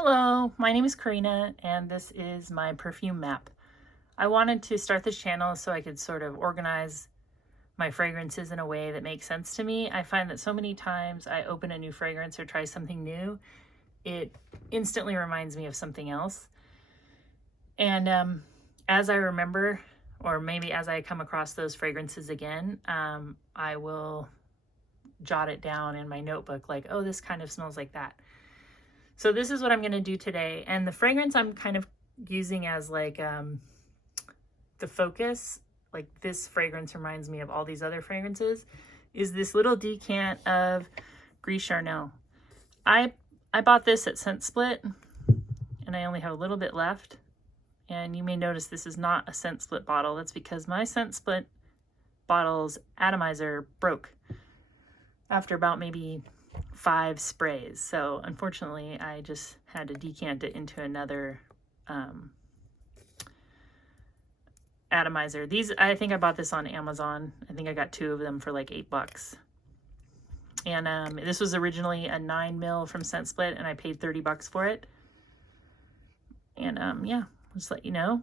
Hello, my name is Karina and this is my perfume map. I wanted to start this channel so I could sort of organize my fragrances in a way that makes sense to me. I find that so many times I open a new fragrance or try something new, it instantly reminds me of something else. And as I remember, or maybe as I come across those fragrances again, I will jot it down in my notebook like, oh, this kind of smells like that. So this is what I'm going to do today. And the fragrance I'm kind of using as like the focus, like this fragrance reminds me of all these other fragrances, is this little decant of Gris Charnel. I bought this at Scent Split and I only have a little bit left. And you may notice this is not a Scent Split bottle. That's because my Scent Split bottle's atomizer broke after about maybe 5 sprays. So unfortunately, I just had to decant it into another atomizer. These, I think I bought this on Amazon. I think I got 2 of them for like $8. And this was originally a 9 mil from Scent Split, and I paid $30 for it. And yeah, just let you know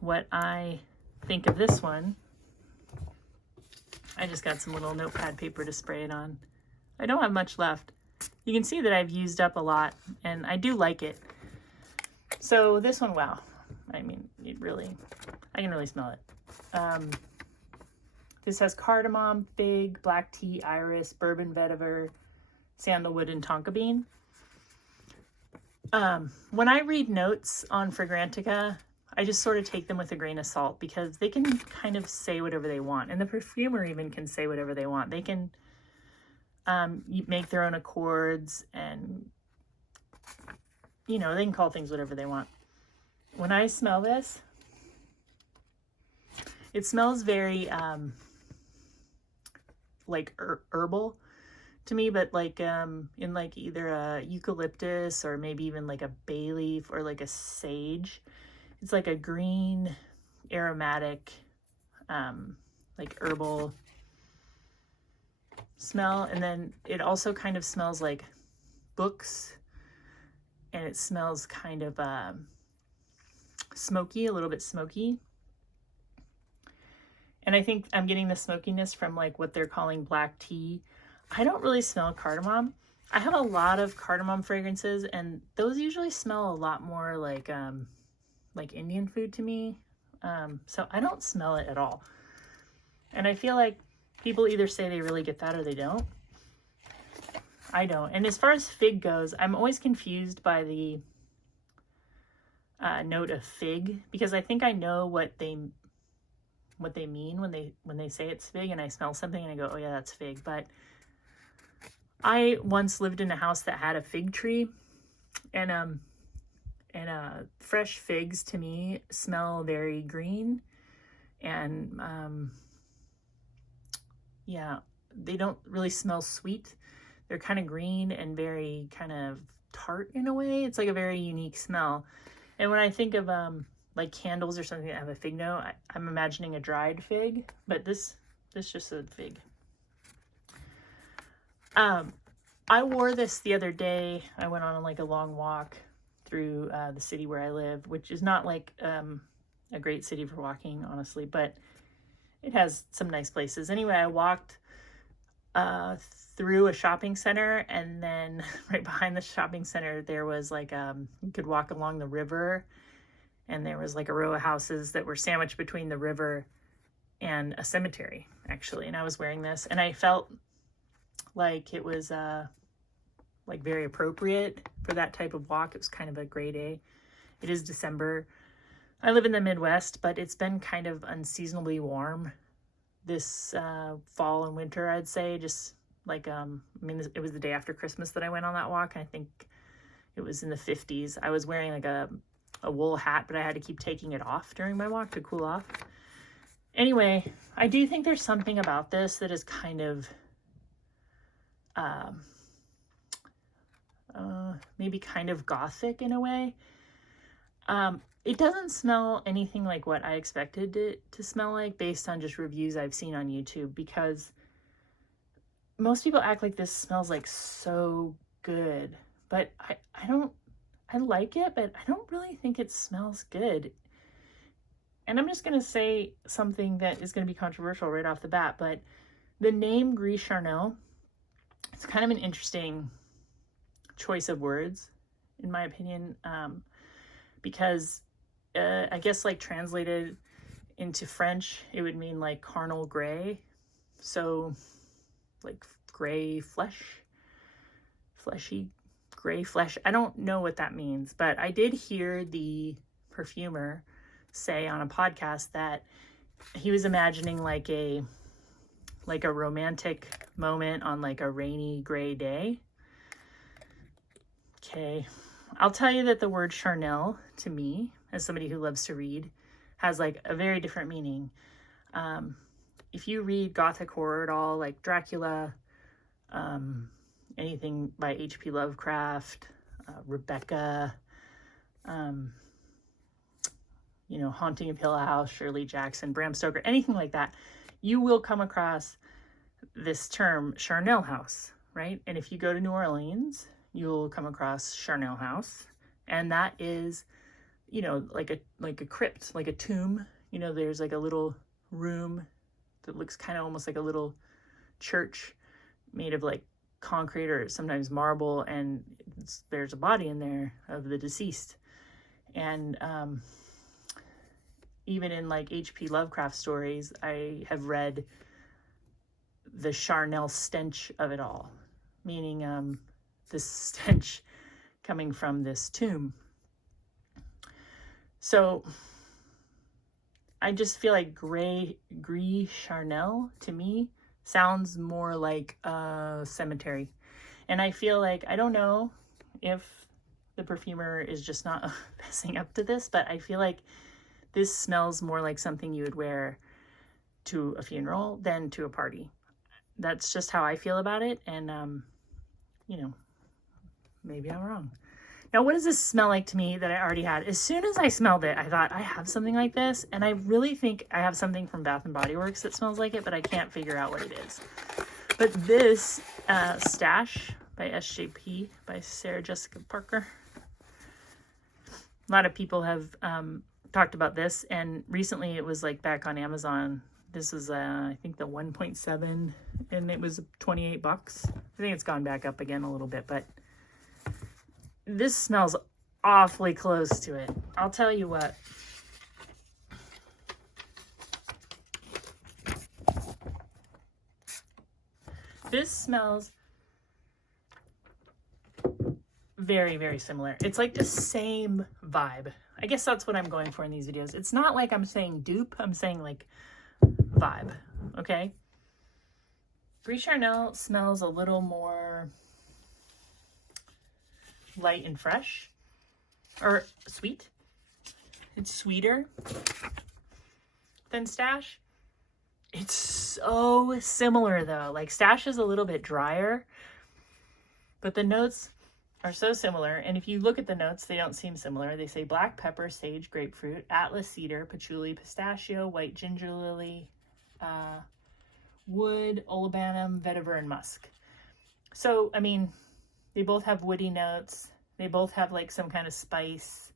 what I think of this one. I just got some little notepad paper to spray it on. I don't have much left. You can see that I've used up a lot, and I do like it. So this one, wow. I mean, I can really smell it. This has cardamom, fig, black tea, iris, bourbon vetiver, sandalwood, and tonka bean. When I read notes on Fragrantica, I just sort of take them with a grain of salt because they can kind of say whatever they want. And the perfumer even can say whatever they want. They can make their own accords and, you know, they can call things whatever they want. When I smell this, it smells very like herbal to me, but like in like either a eucalyptus or maybe even like a bay leaf or like a sage. It's like a green aromatic like herbal smell. And then it also kind of smells like books, and it smells kind of smoky, a little bit smoky. And I think I'm getting the smokiness from like what they're calling black tea. I don't really smell cardamom. I have a lot of cardamom fragrances, and those usually smell a lot more like Indian food to me. So I don't smell it at all. And I feel like people either say they really get that or they don't. I don't. And as far as fig goes, I'm always confused by the note of fig, because I think I know what they mean when they say it's fig, and I smell something and I go, oh yeah, that's fig. But I once lived in a house that had a fig tree, and fresh figs to me smell very green, and yeah, they don't really smell sweet. They're kind of green and very kind of tart in a way. It's like a very unique smell. And when I think of like candles or something that have a fig note, I'm imagining a dried fig, but this just said fig. I wore this the other day. I went on like a long walk through the city where I live, which is not like a great city for walking, honestly, but it has some nice places. Anyway, I walked through a shopping center, and then right behind the shopping center, there was like, you could walk along the river, and there was like a row of houses that were sandwiched between the river and a cemetery, actually. And I was wearing this, and I felt like it was like very appropriate for that type of walk. It was kind of a gray day. It is December. I live in the Midwest, but it's been kind of unseasonably warm this fall and winter, I'd say. Just like, I mean, it was the day after Christmas that I went on that walk, and I think it was in the 50s. I was wearing like a wool hat, but I had to keep taking it off during my walk to cool off. Anyway, I do think there's something about this that is kind of maybe kind of gothic in a way. It doesn't smell anything like what I expected it to smell like based on just reviews I've seen on YouTube, because most people act like this smells like so good, but I don't I like it, but I don't really think it smells good. And I'm just going to say something that is going to be controversial right off the bat, but the name Gris Charnel, it's kind of an interesting choice of words, in my opinion, because I guess like translated into French, it would mean like carnal gray. So like gray flesh, fleshy gray flesh. I don't know what that means, but I did hear the perfumer say on a podcast that he was imagining like a romantic moment on like a rainy gray day. Okay, I'll tell you that the word Charnel to me, as somebody who loves to read, has like a very different meaning. If you read Gothic horror at all, like Dracula, anything by H.P. Lovecraft, Rebecca, Haunting of Hill House, Shirley Jackson, Bram Stoker, anything like that, you will come across this term Charnel house, right? And if you go to New Orleans, you'll come across Charnel house, and that is, like a crypt, like a tomb. There's like a little room that looks kind of almost like a little church made of like concrete or sometimes marble, and there's a body in there of the deceased. And even in like H.P. Lovecraft stories, I have read the Charnel stench of it all, meaning this stench coming from this tomb. So I just feel like Gris Charnel to me sounds more like a cemetery. And I feel like, I don't know if the perfumer is just not messing up to this, but I feel like this smells more like something you would wear to a funeral than to a party. That's just how I feel about it. And, maybe I'm wrong. Now, what does this smell like to me that I already had? As soon as I smelled it, I thought, I have something like this. And I really think I have something from Bath & Body Works that smells like it, but I can't figure out what it is. But this Stash by SJP by Sarah Jessica Parker. A lot of people have talked about this, and recently it was like back on Amazon. This is I think the 1.7, and it was $28. I think it's gone back up again a little bit, but this smells awfully close to it. I'll tell you what. This smells very, very similar. It's like the same vibe. I guess that's what I'm going for in these videos. It's not like I'm saying dupe. I'm saying like vibe. Okay? Gris Charnel smells a little more light and fresh, or sweet. It's sweeter than Stash. It's so similar though. Like Stash is a little bit drier, but the notes are so similar. And if you look at the notes, they don't seem similar. They say black pepper, sage, grapefruit, atlas cedar, patchouli, pistachio, white ginger lily, wood, olibanum, vetiver, and musk. So, I mean, they both have woody notes. They both have like some kind of spice.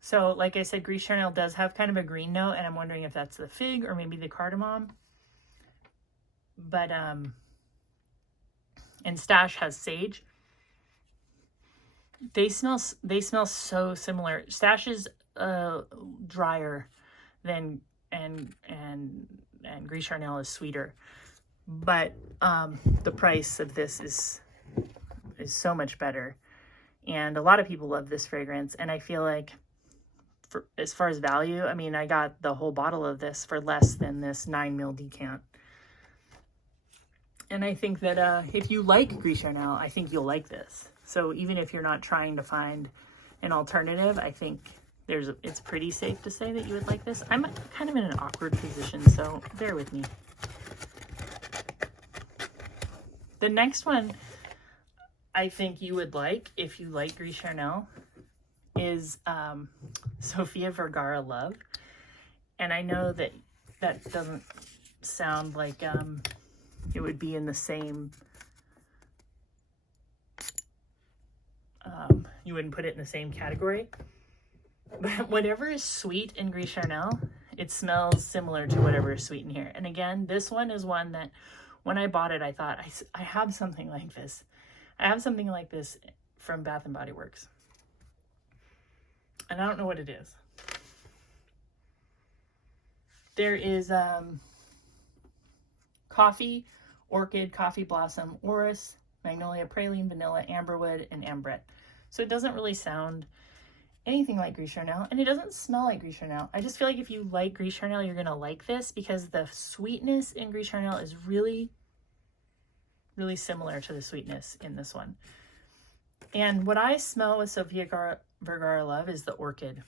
So like I said, Gris Charnel does have kind of a green note, and I'm wondering if that's the fig or maybe the cardamom. But, and Stash has sage. They smell so similar. Stash is drier than, and Gris Charnel is sweeter. But the price of this is so much better. And a lot of people love this fragrance. And I feel like as far as value, I mean, I got the whole bottle of this for less than this 9ml decant. And I think that if you like Gris Charnel, I think you'll like this. So even if you're not trying to find an alternative, I think it's pretty safe to say that you would like this. I'm kind of in an awkward position, so bear with me. The next one I think you would like, if you like Gris Charnel, is Sofia Vergara Love. And I know that doesn't sound like it would be in the same you wouldn't put it in the same category. But whatever is sweet in Gris Charnel, it smells similar to whatever is sweet in here. And again, this one is one that when I bought it, I thought, I have something like this. I have something like this from Bath & Body Works. And I don't know what it is. There is coffee, orchid, coffee blossom, orris, magnolia, praline, vanilla, amberwood, and ambrette. So it doesn't really sound anything like Gris Charnel, and it doesn't smell like Gris Charnel. I just feel like if you like Gris Charnel, you're gonna like this because the sweetness in Gris Charnel is really, really similar to the sweetness in this one. And what I smell with Sofia Vergara Love is the orchid.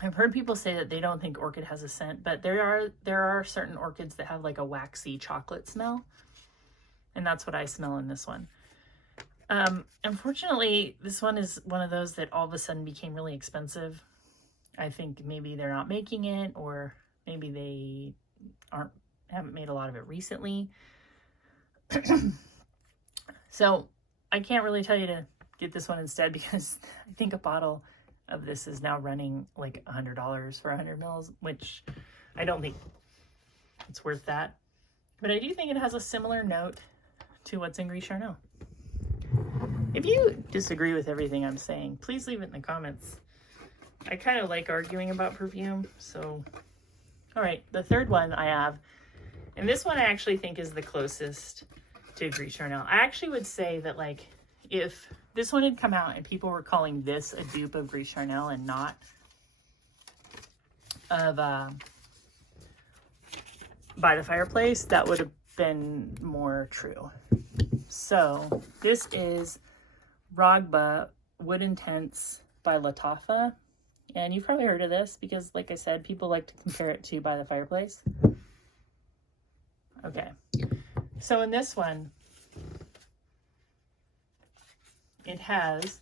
I've heard people say that they don't think orchid has a scent, but there are certain orchids that have like a waxy chocolate smell, and that's what I smell in this one. Unfortunately, this one is one of those that all of a sudden became really expensive. I think maybe they're not making it, or maybe they haven't made a lot of it recently. So I can't really tell you to get this one instead, because I think a bottle of this is now running like $100 for 100 mils, which I don't think it's worth that. But I do think it has a similar note to what's in Gris Charnel. If you disagree with everything I'm saying, please leave it in the comments. I kind of like arguing about perfume, so. All right, the third one I have, and this one I actually think is the closest to Gris Charnel. I actually would say that, like, if this one had come out and people were calling this a dupe of Gris Charnel and not of By the Fireplace, that would have been more true. So this is Ragba Wood Intense by Lattafa. And you've probably heard of this because, like I said, people like to compare it to By the Fireplace. Okay. So in this one, it has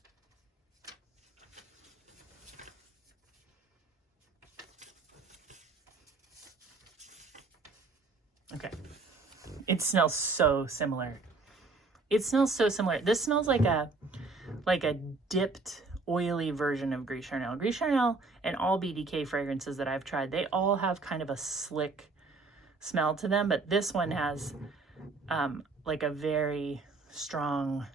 it smells so similar. It smells so similar. This smells like a dipped, oily version of Gris Charnel. Gris Charnel and all BDK fragrances that I've tried, they all have kind of a slick smell to them, but this one has like a very strong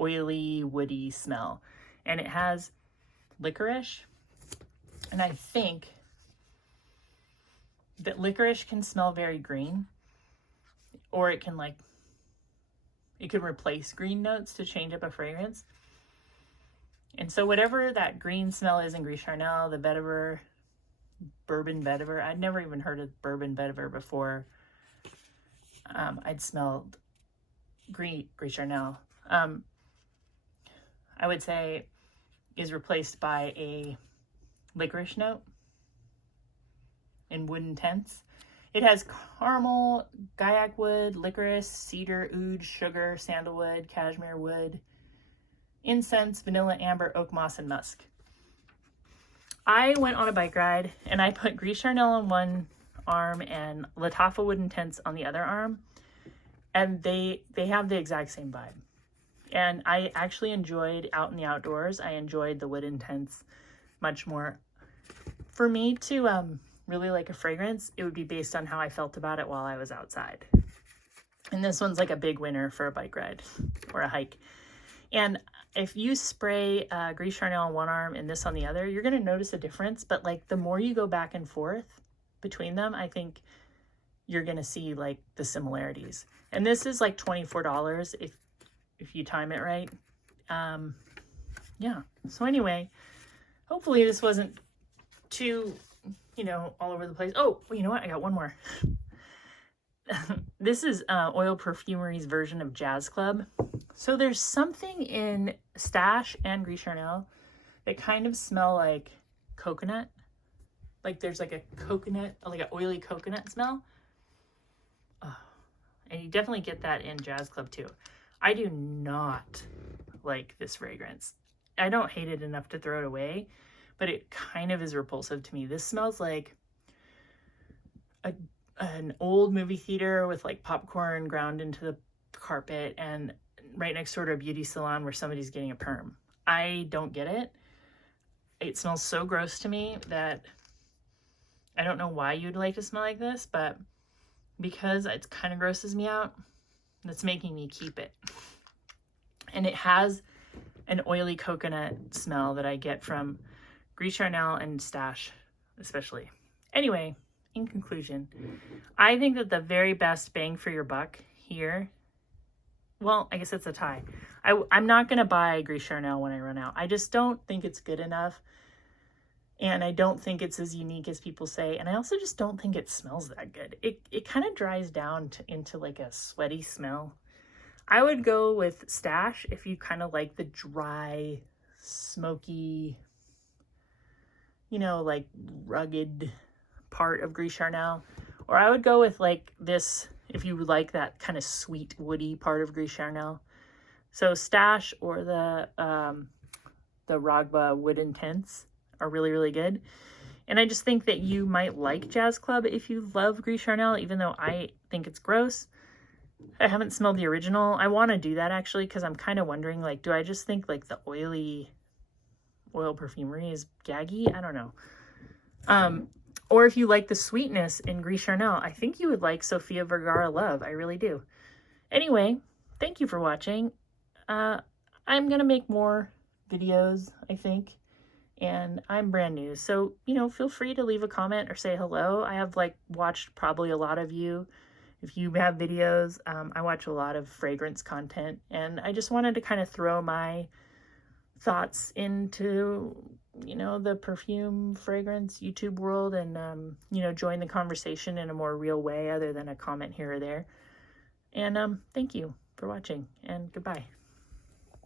oily, woody smell. And it has licorice. And I think that licorice can smell very green, or it can it could replace green notes to change up a fragrance. And so whatever that green smell is in Gris Charnel, the vetiver, bourbon vetiver, I'd never even heard of bourbon vetiver before I'd smelled Gris Charnel. I would say is replaced by a licorice note in Wood Intense. It has caramel, gaiac wood, licorice, cedar, oud, sugar, sandalwood, cashmere wood, incense, vanilla, amber, oak moss, and musk. I went on a bike ride and I put Gris Charnel on one arm and Lattafa Wood Intense on the other arm, and they have the exact same vibe. And I actually enjoyed out in the outdoors. I enjoyed the Wood Intense much more. For me to really like a fragrance, it would be based on how I felt about it while I was outside. And this one's like a big winner for a bike ride or a hike. And if you spray Gris Charnel on one arm and this on the other, you're going to notice a difference. But like the more you go back and forth between them, I think you're going to see like the similarities. And this is like $24 if you time it right. Yeah. So anyway, hopefully this wasn't too, all over the place. Oh, well, you know what? I got one more. This is Oil Perfumery's version of Jazz Club. So there's something in Stash and Gris Charnel that kind of smell like coconut. Like there's like a coconut, like an oily coconut smell. Oh, and you definitely get that in Jazz Club too. I do not like this fragrance. I don't hate it enough to throw it away, but it kind of is repulsive to me. This smells like an old movie theater with like popcorn ground into the carpet and right next door to a beauty salon where somebody's getting a perm. I don't get it. It smells so gross to me that I don't know why you'd like to smell like this, but because it kind of grosses me out, that's making me keep it. And it has an oily coconut smell that I get from Gris Charnel and Stash, especially. Anyway, in conclusion, I think that the very best bang for your buck here, well, I guess it's a tie. I'm not going to buy Gris Charnel when I run out. I just don't think it's good enough. And I don't think it's as unique as people say. And I also just don't think it smells that good. It kind of dries down into like a sweaty smell. I would go with Stash if you kind of like the dry, smoky, you know, like rugged part of Gris Charnel. Or I would go with like this if you like that kind of sweet, woody part of Gris Charnel. So Stash or the Ragba Wood Intense are really, really good. And I just think that you might like Jazz Club if you love Gris Charnel, even though I think it's gross. I haven't smelled the original. I want to do that actually because I'm kind of wondering, like, do I just think like the oil perfumery is gaggy? I don't know. Or if you like the sweetness in Gris Charnel, I think you would like Sofia Vergara Love. I really do. Anyway, thank you for watching. I'm going to make more videos, I think. And I'm brand new, so, you know, feel free to leave a comment or say hello. I have, like, watched probably a lot of you. If you have videos, I watch a lot of fragrance content, and I just wanted to kind of throw my thoughts into, you know, the perfume fragrance YouTube world and, you know, join the conversation in a more real way other than a comment here or there. And thank you for watching, and goodbye.